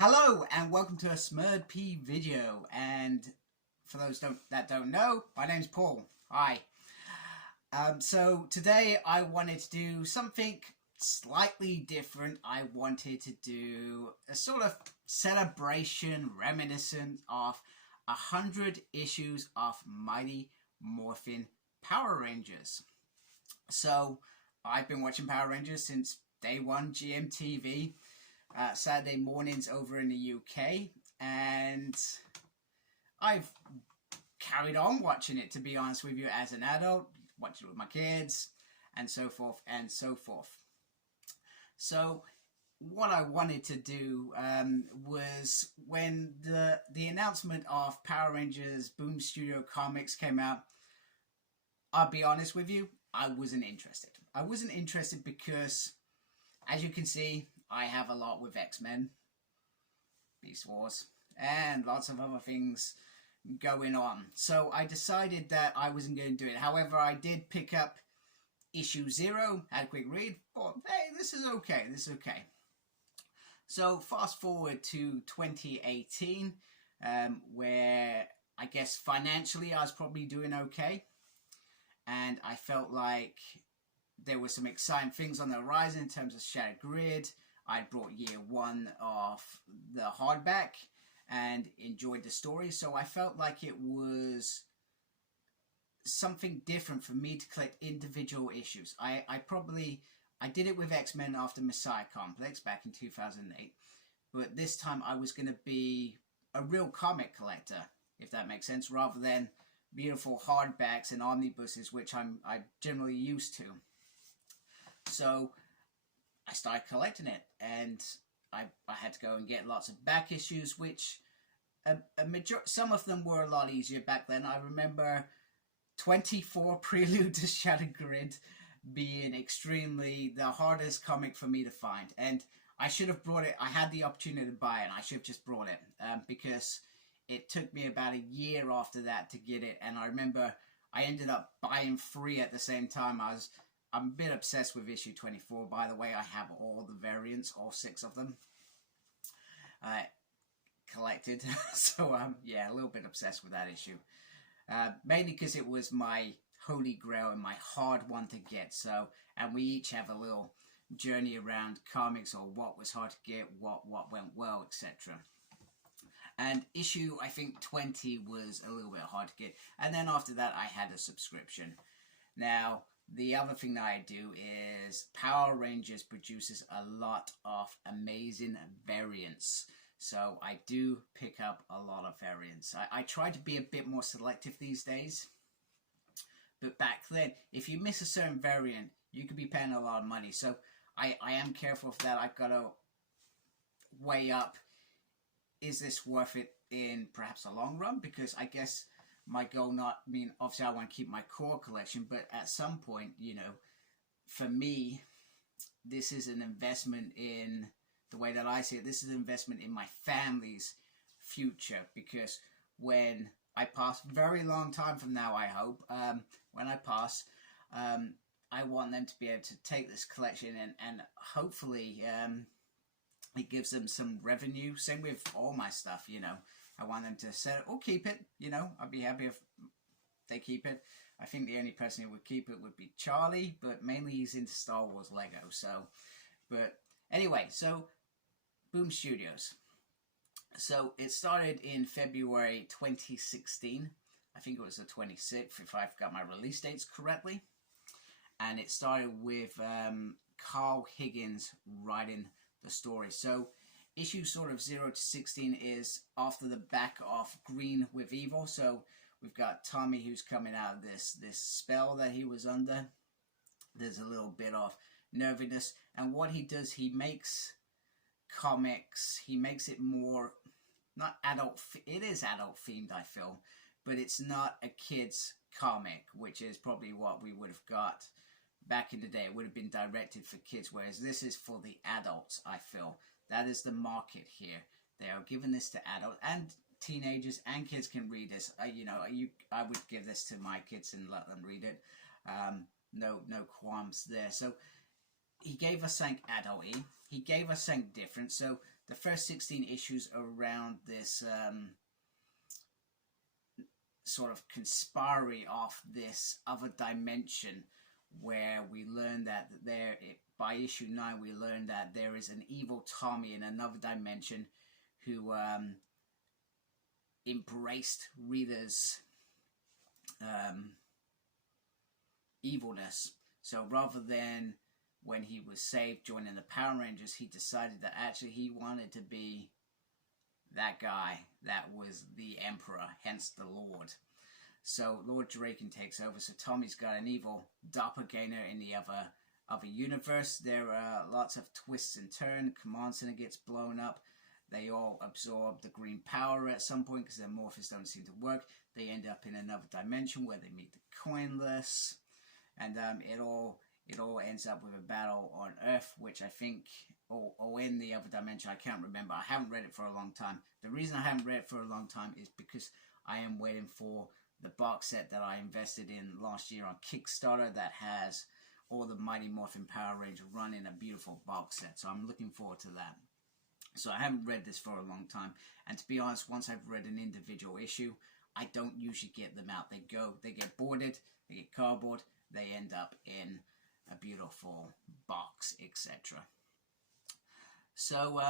Hello and welcome to a Smurd P video, and for those that don't know, my name's Paul. Hi. So today I wanted to do something slightly different. I wanted to do a sort of celebration reminiscent of 100 issues of Mighty Morphin Power Rangers. So I've been watching Power Rangers since day one, GMTV. Saturday mornings over in the UK, and I've carried on watching it, to be honest with you, as an adult, watching it with my kids, and so forth and so forth. So what I wanted to do was when the announcement of Power Rangers Boom Studio Comics came out, I'll be honest with you, I wasn't interested. I wasn't interested because, as you can see, I have a lot with X-Men, Beast Wars, and lots of other things going on. So I decided that I wasn't going to do it. However, I did pick up issue 0, had a quick read, thought, hey, this is okay, So fast forward to 2018, where I guess financially I was probably doing okay. And I felt like there were some exciting things on the horizon in terms of Shattered Grid. I brought year 1 of the hardback and enjoyed the story, so I felt like it was something different for me to collect individual issues. I did it with X-Men after Messiah Complex back in 2008, but this time I was going to be a real comic collector, if that makes sense, rather than beautiful hardbacks and omnibuses, which I'm generally used to. So I started collecting it, and I had to go and get lots of back issues, which some of them were a lot easier back then. I remember 24 Prelude to Shattered Grid being extremely the hardest comic for me to find, and I should have brought it. I had the opportunity to buy it, and I should have just brought it because it took me about a year after that to get it, and I remember I ended up buying 3 at the same time. I'm a bit obsessed with issue 24, by the way. I have all the variants, all 6 of them, collected. So, yeah, a little bit obsessed with that issue. Mainly because it was my holy grail and my hard one to get. So, and we each have a little journey around comics, or what was hard to get, what went well, etc. And issue, I think, 20 was a little bit hard to get. And then after that, I had a subscription. Now, the other thing that I do is Power Rangers produces a lot of amazing variants. So I do pick up a lot of variants. I try to be a bit more selective these days. But back then, if you miss a certain variant, you could be paying a lot of money. So I am careful of that. I've got to weigh up, is this worth it in perhaps a long run? Because I guess my goal obviously I want to keep my core collection, but at some point, you know, for me, this is an investment in, the way that I see it, this is an investment in my family's future, because when I pass, very long time from now, I hope, when I pass, I want them to be able to take this collection and hopefully it gives them some revenue. Same with all my stuff, you know. I want them to sell it or keep it, you know. I'd be happy if they keep it. I think the only person who would keep it would be Charlie, but mainly he's into Star Wars Lego. So, but anyway, so Boom Studios. So it started in February 2016. I think it was the 26th, if I've got my release dates correctly. And it started with Carl Higgins writing the story. So issue sort of 0 to 16 is after the back of Green with Evil. So we've got Tommy, who's coming out of this spell that he was under. There's a little bit of nervousness, and what he does, he makes comics, he makes it more, not adult, it is adult themed, I feel, but it's not a kid's comic, which is probably what we would have got back in the day. It would have been directed for kids, whereas this is for the adults, I feel. That is the market here. They are giving this to adults, and teenagers and kids can read this. You know, I would give this to my kids and let them read it. No qualms there. So he gave us something adult-y. He gave us something different. So the first 16 issues around this sort of conspiratory of this other dimension, where we learn that by issue 9 we learn that there is an evil Tommy in another dimension who embraced Rita's evilness. So rather than, when he was saved joining the Power Rangers, he decided that actually he wanted to be that guy that was the Emperor, hence the Lord. So Lord Draken takes over. So Tommy's got an evil doppelganger in the other universe. There are lots of twists and turns. Command Center gets blown up. They all absorb the green power at some point because their morphers don't seem to work. They end up in another dimension where they meet the Coinless, and it all ends up with a battle on Earth, which I think, or in the other dimension, I can't remember. I haven't read it for a long time. The reason I haven't read it for a long time is because I am waiting for the box set that I invested in last year on Kickstarter that has all the Mighty Morphin Power Rangers run in a beautiful box set. So I'm looking forward to that. So I haven't read this for a long time. And to be honest, once I've read an individual issue, I don't usually get them out. They get boarded, they get cardboard, they end up in a beautiful box, etc. So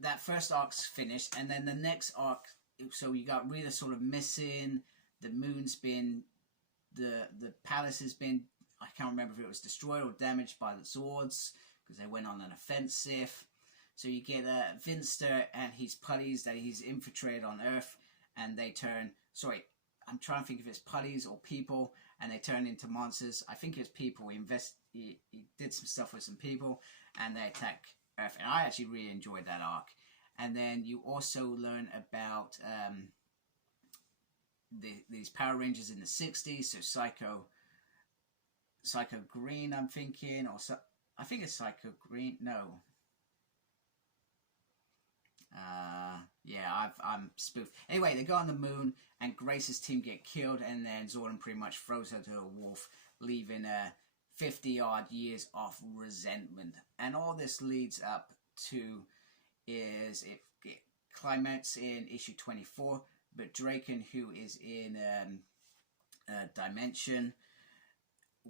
that first arc's finished, and then the next arc, so you got Rita sort of missing, the moon's been, the palace has been, I can't remember if it was destroyed or damaged by the Zords, because they went on an offensive. So you get Vinster and his putties that he's infiltrated on Earth, and they turn, sorry, I'm trying to think if it's putties or people, and they turn into monsters. I think it's people. He did some stuff with some people, and they attack Earth. And I actually really enjoyed that arc. And then you also learn about these Power Rangers in the 60s. So Psycho Green, I'm thinking, or I think it's Psycho Green. No. Yeah, I'm spoofed. Anyway, they go on the moon, and Grace's team get killed, and then Zordon pretty much throws her to a wolf, leaving 50-odd years of resentment. And all this leads up to it climax in issue 24, but Draken, who is in a dimension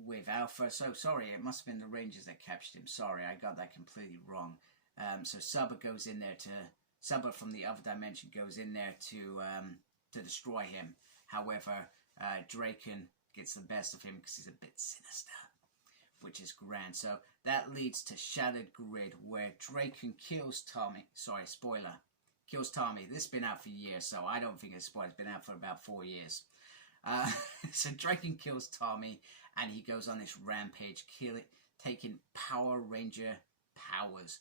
with Alpha, so sorry, it must have been the Rangers that captured him. Sorry, I got that completely wrong. So Suba goes in there Suba from the other dimension goes in there to destroy him. However, Draken gets the best of him because he's a bit sinister, which is grand. So that leads to Shattered Grid, where Draken kills Tommy. Sorry, spoiler. Kills Tommy. This has been out for years, so I don't think it's spoiled. It's been out for about 4 years. So Draken kills Tommy, and he goes on this rampage, taking Power Ranger powers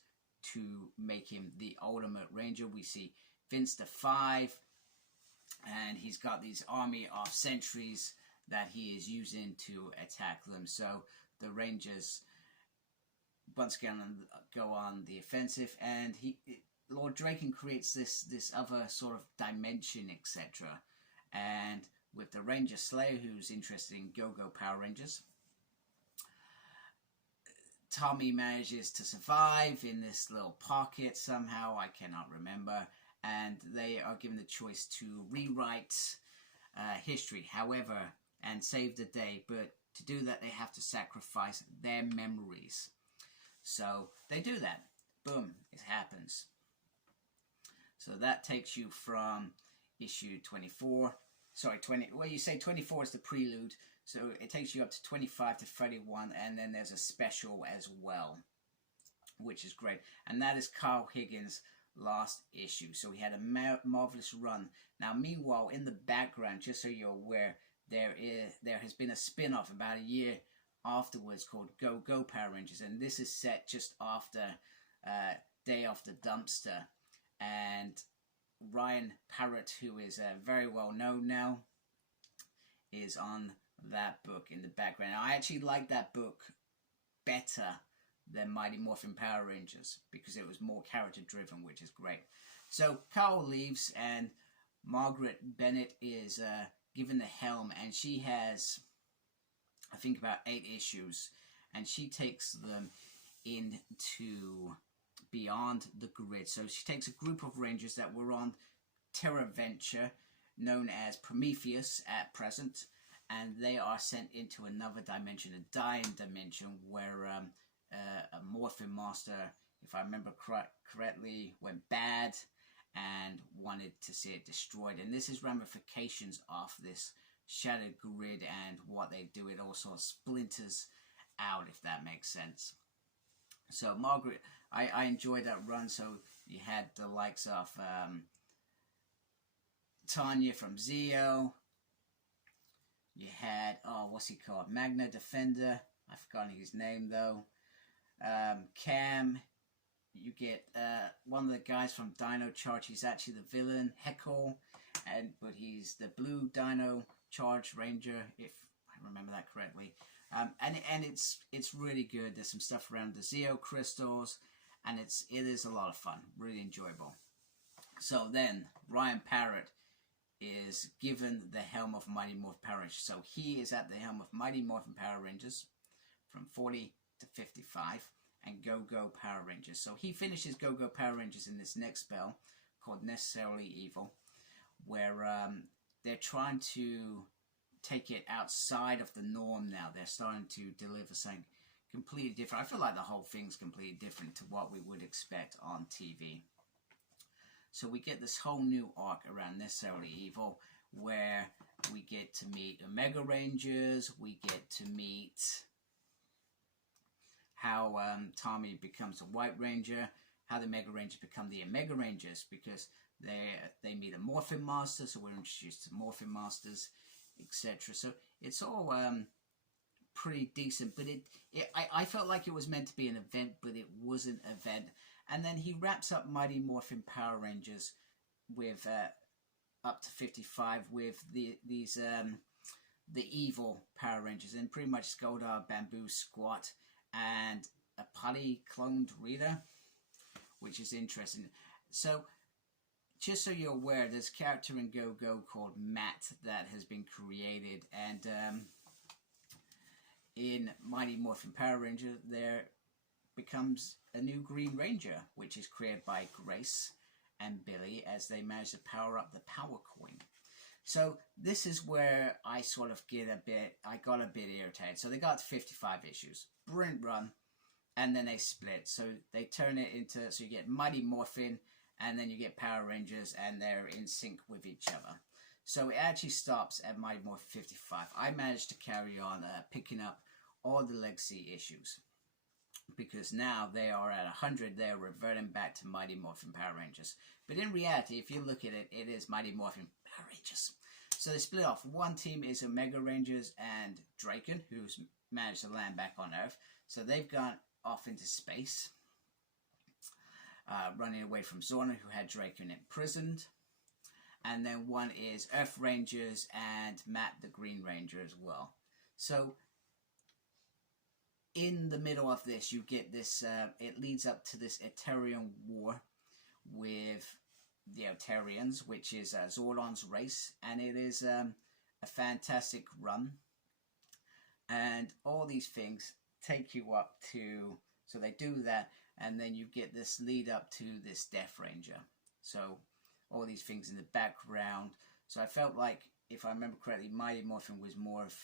to make him the ultimate ranger. We see Vince the 5, and he's got these army of sentries that he is using to attack them. So the Rangers once again go on the offensive, and Lord Draken creates this other sort of dimension, etc. And with the Ranger Slayer, who's interested in Go-Go Power Rangers, Tommy manages to survive in this little pocket somehow, I cannot remember, and they are given the choice to rewrite history, however, and save the day, but to do that they have to sacrifice their memories. So they do that. Boom, it happens. So that takes you from issue 24, sorry, 20, well, you say 24 is the prelude, so it takes you up to 25 to 31, and then there's a special as well, which is great. And that is Carl Higgins' last issue. So he had a marvelous run. Now, meanwhile, in the background, just so you're aware, there has been a spin-off about a year afterwards called Go Power Rangers, and this is set just after Day of the Dumpster. And Ryan Parrott, who is very well known now, is on that book in the background. I actually like that book better than Mighty Morphin Power Rangers because it was more character driven, which is great. So Carl leaves, and Margaret Bennett is given the helm, and she has, I think, about 8 issues, and she takes them into Beyond the Grid. So she takes a group of Rangers that were on TerraVenture, known as Prometheus at present, and they are sent into another dimension, a dying dimension, where a Morphin Master, if I remember correctly, went bad and wanted to see it destroyed. And this is ramifications of this shattered grid, and what they do, it all sort of splinters out, if that makes sense. So Margaret, I enjoyed that run. So you had the likes of Tanya from Zeo. You had, what's he called? Magna Defender. I've forgotten his name though. Cam. You get one of the guys from Dino Charge. He's actually the villain, Heckle, but he's the blue Dino Charge Ranger, if I remember that correctly. And it's really good. There's some stuff around the Zeo crystals, and it is a lot of fun, really enjoyable. So then Ryan Parrott is given the helm of Mighty Morphin Power Rangers. So he is at the helm of Mighty Morphin Power Rangers from 40 to 55 and Go-Go Power Rangers. So he finishes Go-Go Power Rangers in this next spell called Necessarily Evil, where they're trying to take it outside of the norm now. They're starting to deliver something completely different. I feel like the whole thing's completely different to what we would expect on TV. So we get this whole new arc around Necessarily Evil, where we get to meet Omega Rangers, we get to meet how Tommy becomes a White Ranger, how the Mega Rangers become the Omega Rangers, because they meet a Morphin Master, so we're introduced to Morphin Masters, etc. So it's all pretty decent, but I felt like it was meant to be an event, but it wasn't an event. And then he wraps up Mighty Morphin Power Rangers with up to 55 with the evil Power Rangers, and pretty much Skoldar, Bamboo, Squat, and a poly-cloned Rita, which is interesting. So, just so you're aware, there's a character in Go-Go called Matt that has been created, and in Mighty Morphin Power Ranger, there becomes a new Green Ranger, which is created by Grace and Billy as they manage to power up the Power Coin. So this is where I sort of I got a bit irritated. So they got 55 issues, brilliant run, and then they split. So they turn it into, so you get Mighty Morphin, and then you get Power Rangers, and they're in sync with each other. So it actually stops at Mighty Morphin 55. I managed to carry on picking up all the legacy issues, because now they are at 100, they're reverting back to Mighty Morphin Power Rangers. But in reality, if you look at it, it is Mighty Morphin Power Rangers. So they split off. One team is Omega Rangers and Draken, who's managed to land back on Earth. So they've gone off into space, running away from Zorna, who had Draken imprisoned. And then one is Earth Rangers and Matt the Green Ranger as well. So in the middle of this, you get this, it leads up to this Eterian war with the Eterians, which is Zordon's race, and it is a fantastic run. And all these things take you up to, so they do that, and then you get this lead up to this Death Ranger. So all these things in the background. So I felt like, if I remember correctly, Mighty Morphin was more of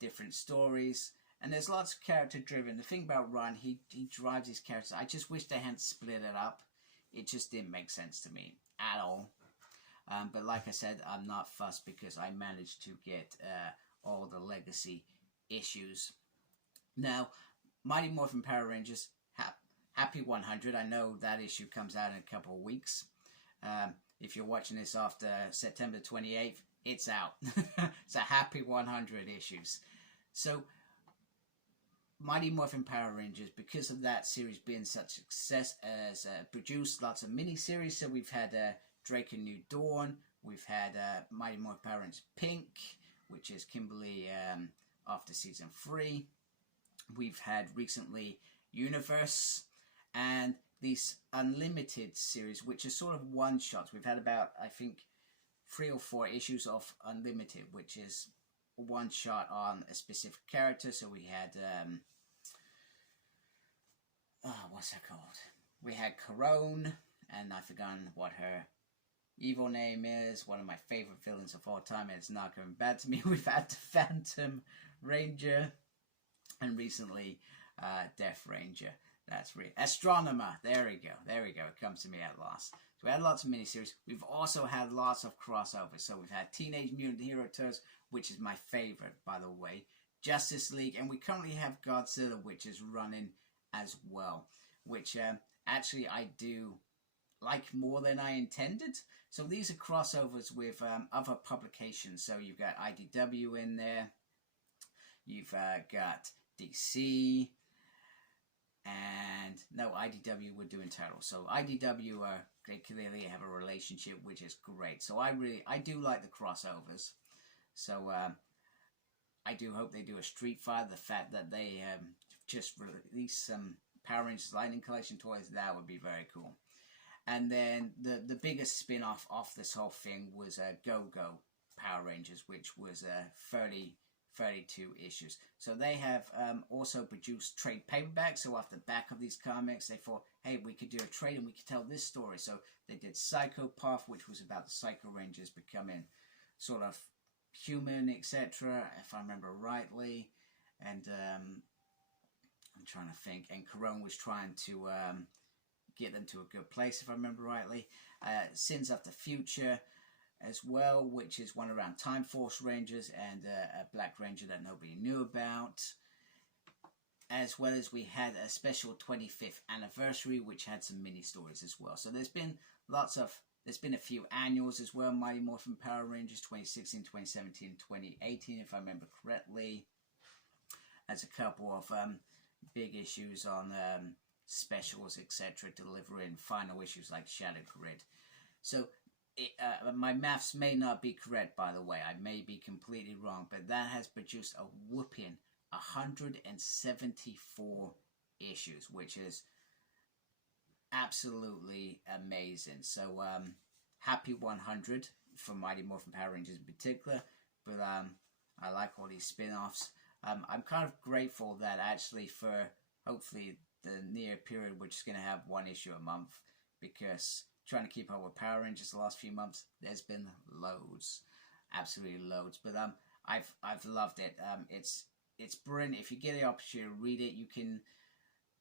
different stories. And there's lots of character driven. The thing about Ryan, he drives his characters. I just wish they hadn't split it up. It just didn't make sense to me at all. But like I said, I'm not fussed because I managed to get all the legacy issues. Now, Mighty Morphin Power Rangers, Happy 100. I know that issue comes out in a couple of weeks. If you're watching this after September 28th, it's out. So Happy 100 issues. So Mighty Morphin Power Rangers, because of that series being such a success, has produced lots of mini-series. So we've had Drake and New Dawn, we've had Mighty Morphin Power Rangers Pink, which is Kimberly after season 3. We've had recently Universe, and these Unlimited series, which are sort of one-shots. We've had about, I think, 3 or 4 issues of Unlimited, which is one shot on a specific character. So we had what's that called? We had Corone, and I've forgotten what her evil name is. One of my favorite villains of all time, and it's not going bad to me. We've had the Phantom Ranger, and recently Death Ranger. That's real. Astronomer. There we go. There we go. It comes to me at last. So we had lots of miniseries. We've also had lots of crossovers. So we've had Teenage Mutant Hero Turtles, which is my favorite, by the way. Justice League, and we currently have Godzilla, which is running as well, which actually I do like more than I intended. So these are crossovers with other publications. So you've got IDW in there. You've got DC. And no, IDW were doing Turtles. So IDW they clearly have a relationship, which is great. So I do like the crossovers. So I do hope they do a Street Fighter. The fact that they just released some Power Rangers Lightning Collection toys, that would be very cool. And then the biggest spin-off of this whole thing was Go-Go Power Rangers, which was 32 issues. So they have also produced trade paperbacks. So off the back of these comics, they thought, hey, we could do a trade and we could tell this story. So they did Psycho Path, which was about the Psycho Rangers becoming sort of human, etc., if I remember rightly. And I'm trying to think. And Corone was trying to get them to a good place, if I remember rightly. Sins of the Future as well, which is one around Time Force Rangers and a Black Ranger that nobody knew about. As well as we had a special 25th anniversary, which had some mini stories as well. So there's been a few annuals as well. Mighty Morphin Power Rangers 2016, 2017, 2018, if I remember correctly. As a couple of big issues on specials, etc., delivering final issues like Shattered Grid. So my maths may not be correct, by the way. I may be completely wrong, but that has produced a whooping 174 issues, which is absolutely amazing. So happy 100 for Mighty Morphin Power Rangers in particular, but I like all these spin-offs. I'm kind of grateful that actually for hopefully the near period we're just going to have one issue a month, because trying to keep up with Power Rangers the last few months, there's been loads, absolutely loads. But I've loved it. It's brilliant. If you get the opportunity to read it, you can.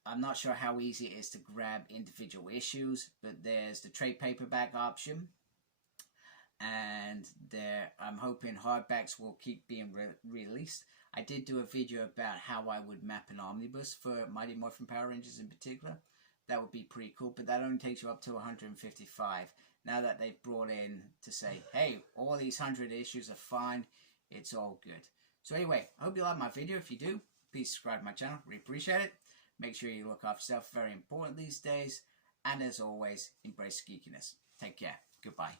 I'm not sure how easy it is to grab individual issues, but there's the trade paperback option, and I'm hoping hardbacks will keep being released. I did do a video about how I would map an omnibus for Mighty Morphin Power Rangers in particular. That would be pretty cool, but that only takes you up to 155. Now that they've brought in to say, hey, all these 100 issues are fine, it's all good. So anyway, I hope you like my video. If you do, please subscribe to my channel. Really appreciate it. Make sure you look after yourself. Very important these days. And as always, embrace geekiness. Take care. Goodbye.